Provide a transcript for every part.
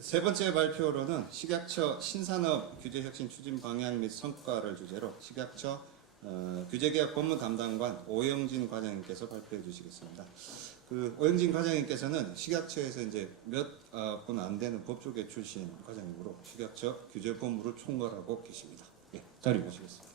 세 번째 발표로는 식약처 신산업 규제혁신 추진 방향 및 성과를 주제로 식약처 규제개혁 법무 담당관 오영진 과장님께서 발표해 주시겠습니다. 오영진 과장님께서는 식약처에서 이제 몇 분 안 되는 법조계 출신 과장님으로 식약처 규제 법무를 총괄하고 계십니다. 예, 자리 모시겠습니다.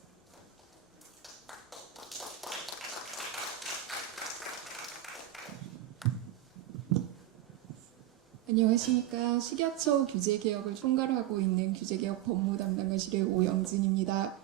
안녕하십니까. 식약처 규제개혁을 총괄하고 있는 규제개혁 법무담당관실의 오영진입니다.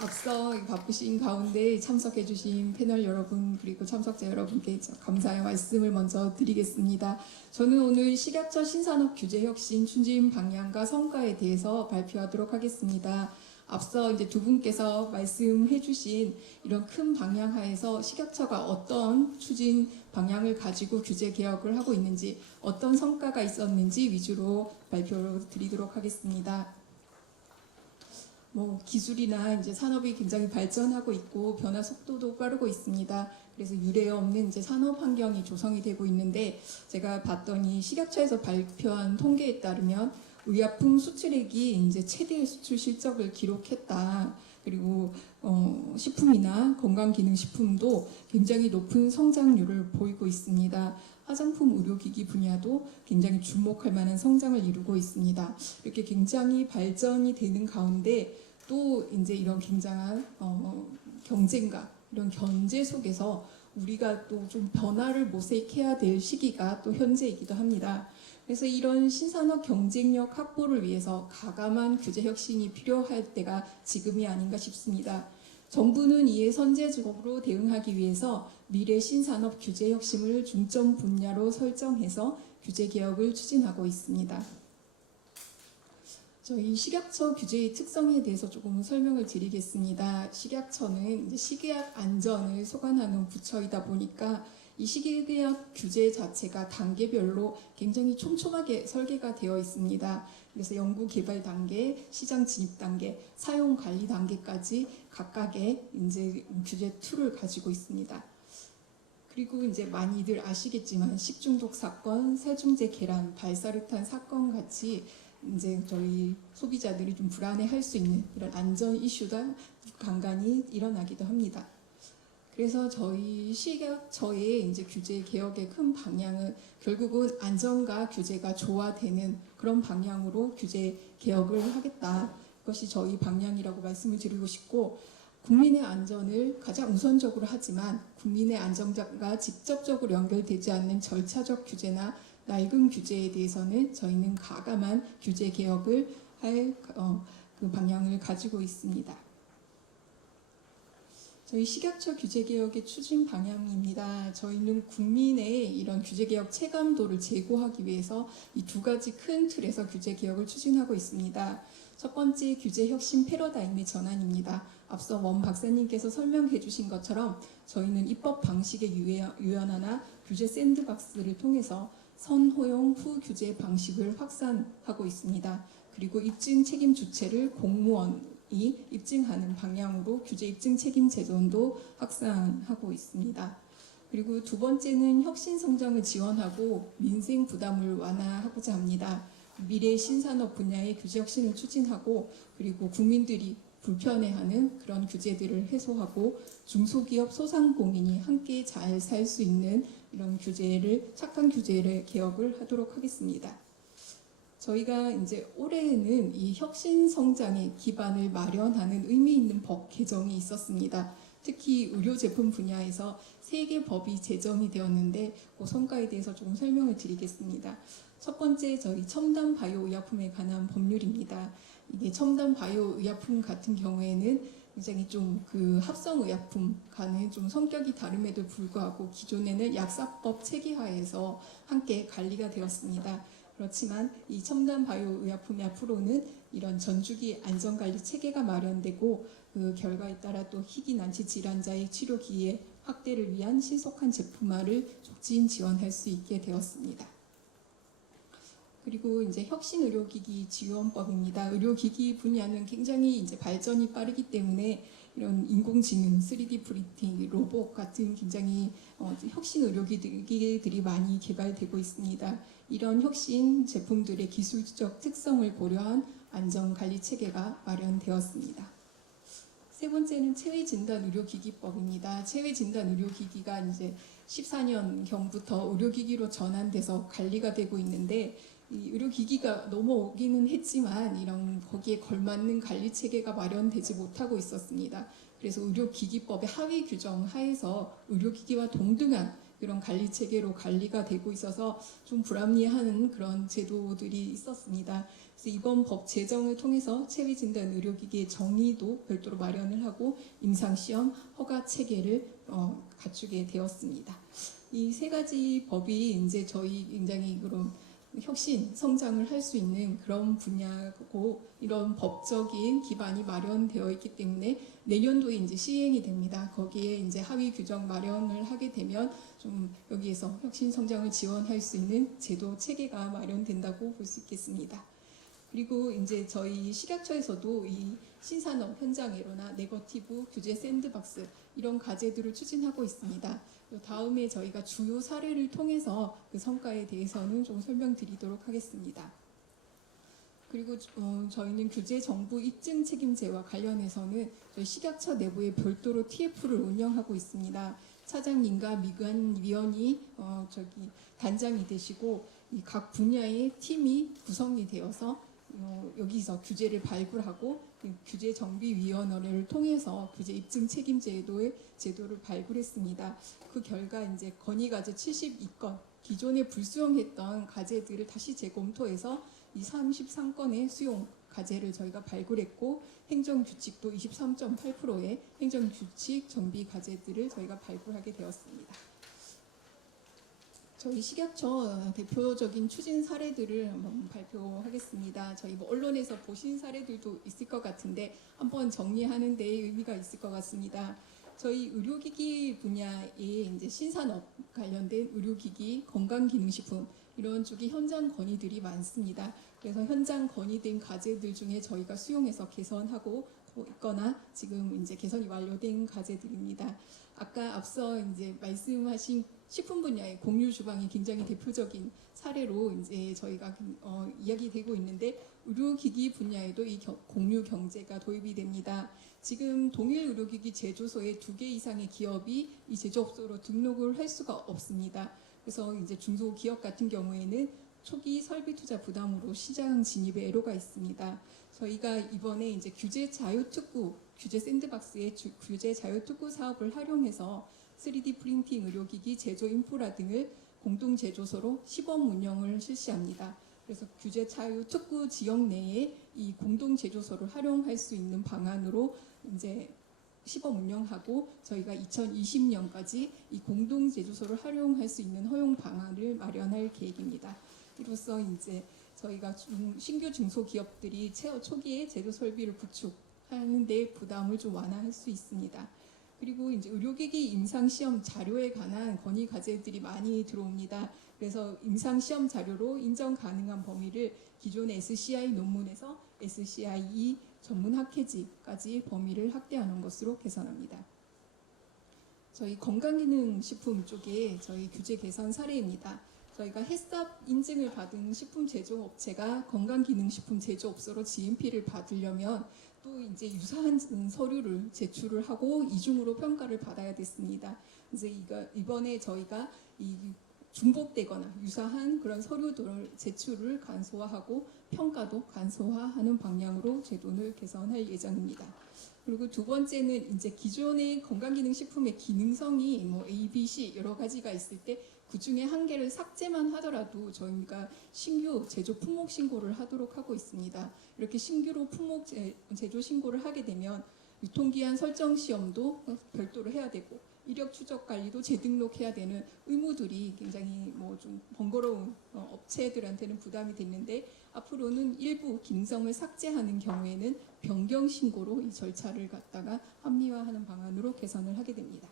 앞서 바쁘신 가운데 참석해주신 패널 여러분 그리고 참석자 여러분께 감사의 말씀을 먼저 드리겠습니다. 저는 오늘 식약처 신산업 규제혁신 추진 방향과 성과에 대해서 발표하도록 하겠습니다. 앞서 이제 두 분께서 말씀해주신 이런 큰 방향 하에서 식약처가 어떤 추진 방향을 가지고 규제 개혁을 하고 있는지, 어떤 성과가 있었는지 위주로 발표를 드리도록 하겠습니다. 기술이나 이제 산업이 굉장히 발전하고 있고 변화 속도도 빠르고 있습니다. 그래서 유례 없는 이제 산업 환경이 조성이 되고 있는데, 제가 봤더니 식약처에서 발표한 통계에 따르면 의약품 수출액이 이제 최대 수출 실적을 기록했다. 그리고 식품이나 건강기능식품도 굉장히 높은 성장률을 보이고 있습니다. 화장품 의료기기 분야도 굉장히 주목할 만한 성장을 이루고 있습니다. 이렇게 굉장히 발전이 되는 가운데 또 이제 이런 굉장한 경쟁과 이런 견제 속에서 우리가 또 좀 변화를 모색해야 될 시기가 또 현재이기도 합니다. 그래서 이런 신산업 경쟁력 확보를 위해서 가감한 규제 혁신이 필요할 때가 지금이 아닌가 싶습니다. 정부는 이에 선제적으로 대응하기 위해서 미래 신산업 규제 혁신을 중점 분야로 설정해서 규제 개혁을 추진하고 있습니다. 저희 식약처 규제의 특성에 대해서 조금 설명을 드리겠습니다. 식약처는 이제 식약 안전을 소관하는 부처이다 보니까 이 식약 규제 자체가 단계별로 굉장히 촘촘하게 설계가 되어 있습니다. 그래서 연구 개발 단계, 시장 진입 단계, 사용 관리 단계까지 각각의 이제 규제 툴을 가지고 있습니다. 그리고 이제 많이들 아시겠지만 식중독 사건, 살충제 계란, 발사르탄 사건 같이 이제 저희 소비자들이 좀 불안해할 수 있는 이런 안전 이슈가 간간히 일어나기도 합니다. 그래서 저희 식약처의 이제 규제 개혁의 큰 방향은 결국은 안전과 규제가 조화되는 그런 방향으로 규제 개혁을 하겠다. 그것이 저희 방향이라고 말씀을 드리고 싶고, 국민의 안전을 가장 우선적으로 하지만 국민의 안전과 직접적으로 연결되지 않는 절차적 규제나 낡은 규제에 대해서는 저희는 가감한 규제 개혁을 할 그 방향을 가지고 있습니다. 저희 식약처 규제개혁의 추진 방향입니다. 저희는 국민의 이런 규제개혁 체감도를 제고하기 위해서 이 두 가지 큰 틀에서 규제개혁을 추진하고 있습니다. 첫 번째, 규제혁신 패러다임의 전환입니다. 앞서 원 박사님께서 설명해 주신 것처럼 저희는 입법 방식의 유연화나 규제 샌드박스를 통해서 선호용 후 규제 방식을 확산하고 있습니다. 그리고 입증 책임 주체를 공무원이 입증하는 방향으로 규제 입증 책임 제도도 확산하고 있습니다. 그리고 두 번째는 혁신 성장을 지원하고 민생 부담을 완화하고자 합니다. 미래 신산업 분야의 규제 혁신을 추진하고, 그리고 국민들이 불편해하는 그런 규제들을 해소하고 중소기업 소상공인이 함께 잘 살 수 있는 이런 규제를, 착한 규제를 개혁을 하도록 하겠습니다. 저희가 이제 올해에는 이 혁신 성장의 기반을 마련하는 의미 있는 법 개정이 있었습니다. 특히 의료 제품 분야에서 3개 법이 제정이 되었는데 그 성과에 대해서 조금 설명을 드리겠습니다. 첫 번째, 저희 첨단 바이오 의약품에 관한 법률입니다. 이게 첨단 바이오 의약품 같은 경우에는 굉장히 좀 그 합성 의약품과는 좀 성격이 다름에도 불구하고 기존에는 약사법 체계하에서 함께 관리가 되었습니다. 그렇지만 이 첨단 바이오 의약품이 앞으로는 이런 전주기 안전관리 체계가 마련되고, 그 결과에 따라 또 희귀 난치 질환자의 치료 기회 확대를 위한 신속한 제품화를 촉진 지원할 수 있게 되었습니다. 그리고 이제 혁신의료기기 지원법입니다. 의료기기 분야는 굉장히 이제 발전이 빠르기 때문에 이런 인공지능, 3D 프린팅, 로봇 같은 굉장히 혁신 의료기기들이 많이 개발되고 있습니다. 이런 혁신 제품들의 기술적 특성을 고려한 안전관리 체계가 마련되었습니다. 세 번째는 체외진단의료기기법입니다. 체외진단의료기기가 이제 14년경부터 의료기기로 전환돼서 관리가 되고 있는데, 이 의료기기가 넘어오기는 했지만 이런 거기에 걸맞는 관리 체계가 마련되지 못하고 있었습니다. 그래서 의료기기법의 하위 규정 하에서 의료기기와 동등한 이런 관리 체계로 관리가 되고 있어서 좀 불합리한 그런 제도들이 있었습니다. 그래서 이번 법 제정을 통해서 체외진단 의료기기의 정의도 별도로 마련을 하고 임상시험 허가 체계를 갖추게 되었습니다. 이 세 가지 법이 이제 저희 굉장히 그런 혁신, 성장을 할 수 있는 그런 분야고, 이런 법적인 기반이 마련되어 있기 때문에 내년도에 이제 시행이 됩니다. 거기에 이제 하위 규정 마련을 하게 되면 좀 여기에서 혁신 성장을 지원할 수 있는 제도 체계가 마련된다고 볼 수 있겠습니다. 그리고 이제 저희 식약처에서도 이 신산업 현장애로나 네거티브 규제 샌드박스 이런 과제들을 추진하고 있습니다. 다음에 저희가 주요 사례를 통해서 그 성과에 대해서는 좀 설명드리도록 하겠습니다. 그리고 저희는 규제 정부 입증 책임제와 관련해서는 저희 식약처 내부에 별도로 TF를 운영하고 있습니다. 차장님과 미관위원이 단장이 되시고 이 각 분야의 팀이 구성이 되어서 여기서 규제를 발굴하고 규제 정비위원회를 통해서 규제 입증 책임제도의 제도를 발굴했습니다. 그 결과 이제 건의과제 72건, 기존에 불수용했던 과제들을 다시 재검토해서 이 33건의 수용 과제를 저희가 발굴했고, 행정규칙도 23.8%의 행정규칙 정비 과제들을 저희가 발굴하게 되었습니다. 저희 식약처 대표적인 추진 사례들을 한번 발표하겠습니다. 저희 언론에서 보신 사례들도 있을 것 같은데 한번 정리하는 데 의미가 있을 것 같습니다. 저희 의료기기 분야에 이제 신산업 관련된 의료기기, 건강기능식품 이런 쪽이 현장 건의들이 많습니다. 그래서 현장 건의된 과제들 중에 저희가 수용해서 개선하고 있거나 지금 이제 개선이 완료된 과제들입니다. 아까 앞서 이제 말씀하신 식품 분야의 공유 주방이 굉장히 대표적인 사례로 이제 저희가 이야기되고 있는데, 의료기기 분야에도 이 공유 경제가 도입이 됩니다. 지금 동일 의료기기 제조소에 2개 이상의 기업이 이 제조업소로 등록을 할 수가 없습니다. 그래서 이제 중소기업 같은 경우에는 초기 설비 투자 부담으로 시장 진입에 애로가 있습니다. 저희가 이번에 이제 규제 자유특구, 규제 샌드박스의 규제 자유특구 사업을 활용해서 3D 프린팅 의료기기 제조 인프라 등을 공동 제조소로 시범 운영을 실시합니다. 그래서 규제 자유특구 지역 내에 이 공동 제조소를 활용할 수 있는 방안으로 이제 시범 운영하고, 저희가 2020년까지 이 공동 제조소를 활용할 수 있는 허용 방안을 마련할 계획입니다. 이로써 이제 저희가 신규 중소기업들이 초기에 제조 설비를 구축하는 데 부담을 좀 완화할 수 있습니다. 그리고 이제 의료기기 임상시험 자료에 관한 건의 과제들이 많이 들어옵니다. 그래서 임상시험 자료로 인정 가능한 범위를 기존의 SCI 논문에서 SCI 전문 학회지까지 범위를 확대하는 것으로 개선합니다. 저희 건강기능식품 쪽에 저희 규제 개선 사례입니다. 저희가 햇삽 인증을 받은 식품 제조업체가 건강기능식품 제조업소로 GMP를 받으려면 또 이제 유사한 서류를 제출을 하고 이중으로 평가를 받아야 됐습니다. 이제 이번에 저희가 이 중복되거나 유사한 그런 서류들을 제출을 간소화하고 평가도 간소화하는 방향으로 제도를 개선할 예정입니다. 그리고 두 번째는 이제 기존의 건강기능식품의 기능성이 뭐 A, B, C 여러 가지가 있을 때 그 중에 한 개를 삭제만 하더라도 저희가 신규 제조 품목 신고를 하도록 하고 있습니다. 이렇게 신규로 품목 제조 신고를 하게 되면 유통기한 설정 시험도 별도로 해야 되고 이력 추적 관리도 재등록해야 되는 의무들이 굉장히 뭐 좀 번거로운 업체들한테는 부담이 됐는데, 앞으로는 일부 기능성을 삭제하는 경우에는 변경 신고로 이 절차를 갖다가 합리화하는 방안으로 개선을 하게 됩니다.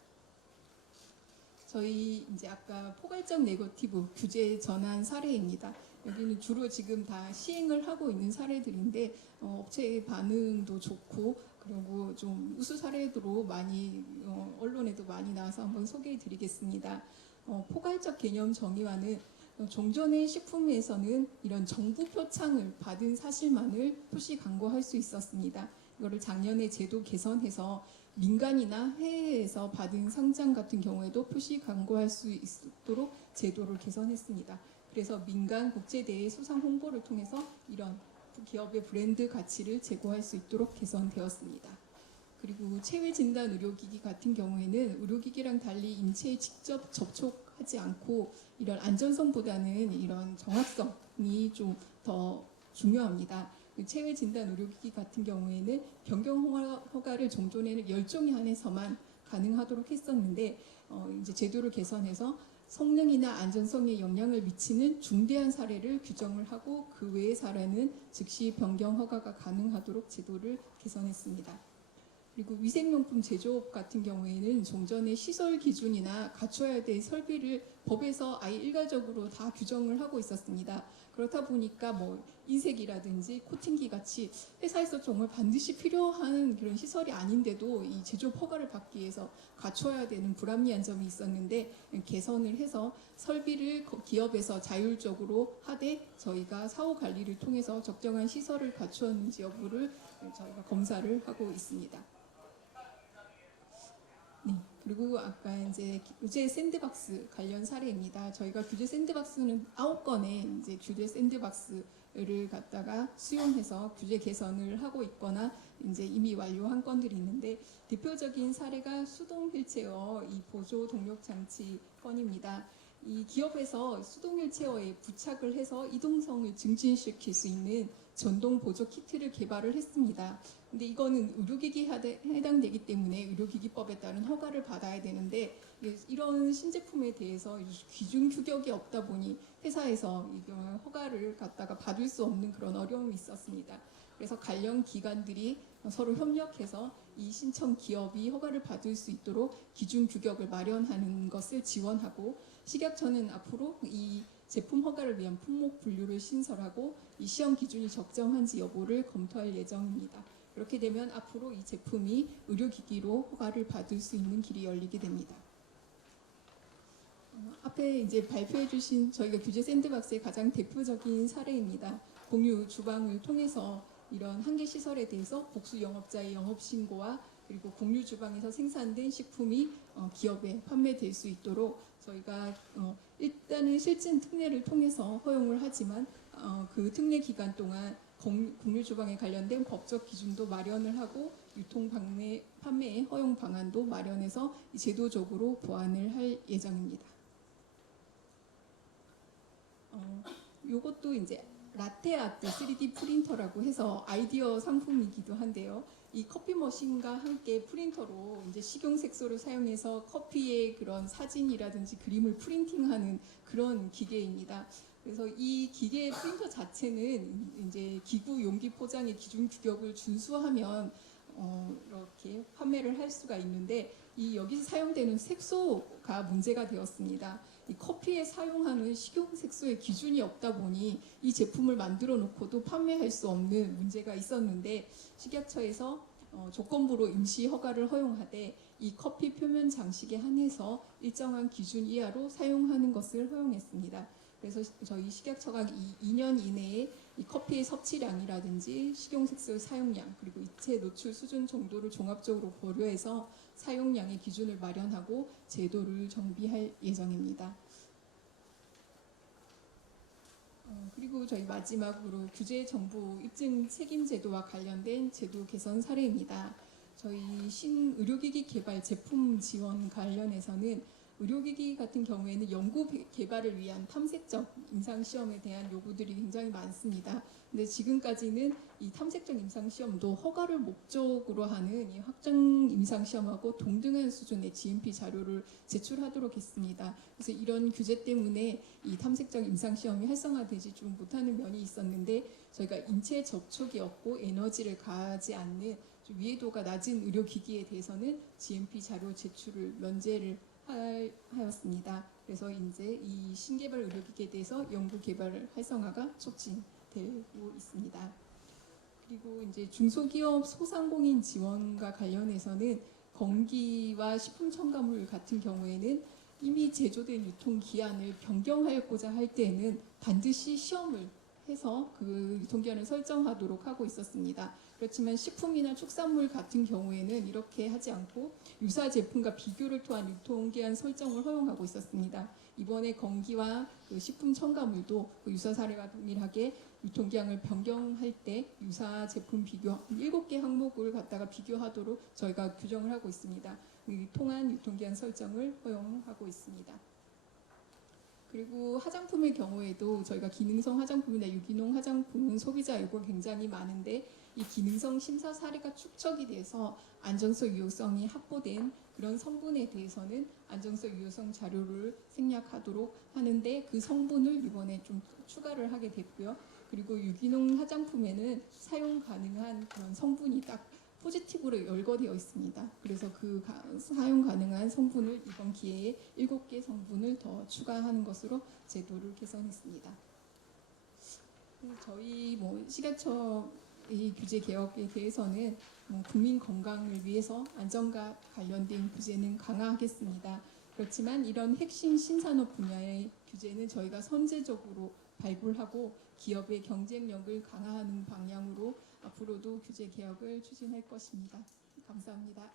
저희 이제 아까 포괄적 네거티브 규제 전환 사례입니다. 여기는 주로 지금 다 시행을 하고 있는 사례들인데 업체의 반응도 좋고 그리고 좀 우수 사례로 많이 언론에도 많이 나와서 한번 소개해드리겠습니다. 포괄적 개념 정의화는 종전의 식품에서는 이런 정부 표창을 받은 사실만을 표시 광고할 수 있었습니다. 이거를 작년에 제도 개선해서 민간이나 해외에서 받은 상장 같은 경우에도 표시 광고할 수 있도록 제도를 개선했습니다. 그래서 민간 국제대회 수상 홍보를 통해서 이런 기업의 브랜드 가치를 제고할 수 있도록 개선되었습니다. 그리고 체외 진단 의료기기 같은 경우에는 의료기기랑 달리 인체에 직접 접촉하지 않고 이런 안전성보다는 이런 정확성이 좀 더 중요합니다. 체외 진단 의료기기 같은 경우에는 변경 허가를 종전에는 10종에 한해서만 가능하도록 했었는데 이제 제도를 개선해서 성능이나 안전성에 영향을 미치는 중대한 사례를 규정을 하고 그 외의 사례는 즉시 변경 허가가 가능하도록 제도를 개선했습니다. 그리고 위생용품 제조업 같은 경우에는 종전의 시설 기준이나 갖춰야 될 설비를 법에서 아예 일괄적으로 다 규정을 하고 있었습니다. 그렇다 보니까 뭐 인쇄기라든지 코팅기 같이 회사에서 정말 반드시 필요한 그런 시설이 아닌데도 이 제조업 허가를 받기 위해서 갖춰야 되는 불합리한 점이 있었는데 개선을 해서 설비를 기업에서 자율적으로 하되 저희가 사후 관리를 통해서 적정한 시설을 갖추었는지 여부를 저희가 검사를 하고 있습니다. 네, 그리고 아까 이제 규제 샌드박스 관련 사례입니다. 저희가 규제 샌드박스는 9건의 이제 규제 샌드박스를 갖다가 수용해서 규제 개선을 하고 있거나 이제 이미 완료한 건들이 있는데 대표적인 사례가 수동 휠체어 이 보조 동력 장치 건입니다. 이 기업에서 수동 휠체어에 부착을 해서 이동성을 증진시킬 수 있는 전동 보조 키트를 개발을 했습니다. 근데 이거는 의료기기에 해당되기 때문에 의료기기법에 따른 허가를 받아야 되는데 이런 신제품에 대해서 기준 규격이 없다 보니 회사에서 허가를 갖다가 받을 수 없는 그런 어려움이 있었습니다. 그래서 관련 기관들이 서로 협력해서 이 신청 기업이 허가를 받을 수 있도록 기준 규격을 마련하는 것을 지원하고 식약처는 앞으로 이 제품 허가를 위한 품목 분류를 신설하고 이 시험 기준이 적정한지 여부를 검토할 예정입니다. 그렇게 되면 앞으로 이 제품이 의료기기로 허가를 받을 수 있는 길이 열리게 됩니다. 앞에 이제 발표해 주신 저희가 규제 샌드박스의 가장 대표적인 사례입니다. 공유 주방을 통해서 이런 한계 시설에 대해서 복수 영업자의 영업 신고와 그리고 공유 주방에서 생산된 식품이 기업에 판매될 수 있도록 저희가 일단은 실증 특례를 통해서 허용을 하지만 그 특례 기간 동안 공유 주방에 관련된 법적 기준도 마련을 하고 유통 판매의 허용 방안도 마련해서 제도적으로 보완을 할 예정입니다. 이것도 이제 라테아트 3D 프린터라고 해서 아이디어 상품이기도 한데요. 이 커피 머신과 함께 프린터로 이제 식용 색소를 사용해서 커피의 그런 사진이라든지 그림을 프린팅하는 그런 기계입니다. 그래서 이 기계 프린터 자체는 이제 기구 용기 포장의 기준 규격을 준수하면 이렇게 판매를 할 수가 있는데 이 여기서 사용되는 색소가 문제가 되었습니다. 이 커피에 사용하는 식용 색소의 기준이 없다 보니 이 제품을 만들어 놓고도 판매할 수 없는 문제가 있었는데 식약처에서 조건부로 임시 허가를 허용하되 이 커피 표면 장식에 한해서 일정한 기준 이하로 사용하는 것을 허용했습니다. 그래서 저희 식약처가 2년 이내에 이 커피의 섭취량이라든지 식용색소 사용량 그리고 이체 노출 수준 정도를 종합적으로 고려해서 사용량의 기준을 마련하고 제도를 정비할 예정입니다. 그리고 저희 마지막으로 규제 정보 입증 책임 제도와 관련된 제도 개선 사례입니다. 저희 신의료기기 개발 제품 지원 관련해서는 의료기기 같은 경우에는 연구 개발을 위한 탐색적 임상시험에 대한 요구들이 굉장히 많습니다. 근데 지금까지는 이 탐색적 임상시험도 허가를 목적으로 하는 이 확정 임상시험하고 동등한 수준의 GMP 자료를 제출하도록 했습니다. 그래서 이런 규제 때문에 이 탐색적 임상시험이 활성화되지 좀 못하는 면이 있었는데 저희가 인체 접촉이 없고 에너지를 가하지 않는 좀 위해도가 낮은 의료기기에 대해서는 GMP 자료 제출을 면제를 하였습니다. 그래서 이제 이 신개발 의료기기에 대해서 연구 개발 활성화가 촉진되고 있습니다. 그리고 이제 중소기업 소상공인 지원과 관련해서는 건기와 식품 첨가물 같은 경우에는 이미 제조된 유통기한을 변경하고자 할 때에는 반드시 시험을 해서 그 유통기한을 설정하도록 하고 있었습니다. 그렇지만 식품이나 축산물 같은 경우에는 이렇게 하지 않고 유사 제품과 비교를 통한 유통기한 설정을 허용하고 있었습니다. 이번에 건기와 그 식품 첨가물도 그 유사 사례와 동일하게 유통기한을 변경할 때 유사 제품 비교 7개 항목을 갖다가 비교하도록 저희가 규정을 하고 있습니다. 이 통한 유통기한 설정을 허용하고 있습니다. 그리고 화장품의 경우에도 저희가 기능성 화장품이나 유기농 화장품은 소비자 요구가 굉장히 많은데 이 기능성 심사 사례가 축적이 돼서 안전성 유효성이 확보된 그런 성분에 대해서는 안전성 유효성 자료를 생략하도록 하는데 그 성분을 이번에 좀 추가를 하게 됐고요. 그리고 유기농 화장품에는 사용 가능한 그런 성분이 딱 포지티브로 열거되어 있습니다. 그래서 그 사용 가능한 성분을 이번 기회에 7개 성분을 더 추가하는 것으로 제도를 개선했습니다. 저희 식약처 이 규제 개혁에 대해서는 국민 건강을 위해서 안전과 관련된 규제는 강화하겠습니다. 그렇지만 이런 핵심 신산업 분야의 규제는 저희가 선제적으로 발굴하고 기업의 경쟁력을 강화하는 방향으로 앞으로도 규제 개혁을 추진할 것입니다. 감사합니다.